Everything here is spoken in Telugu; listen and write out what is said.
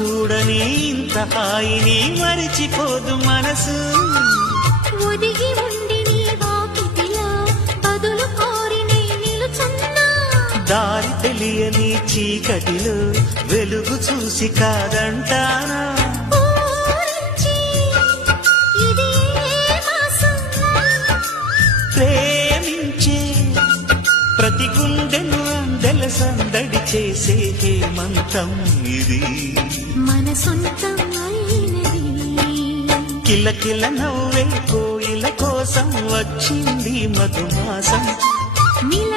చూడని ఇంత హాయిని మరిచిపోదు మనసు. ఒదిగి ఉండి నీ వాకిటిలో బదులు కోరి నే నిలుచున్నా. దారి తెలియని చీకటిలో వెలుగు చూసి కాదంటానా. ఊరించి ఇదే మాసం. ప్రేమించే ప్రతి గుండెను అందెల సందడి చేసే హేమంతం ఇది. మన సొంతం అయినది. కిలకిల నవ్వే కోయిల కోసం వచ్చింది మధుమాసం. మిల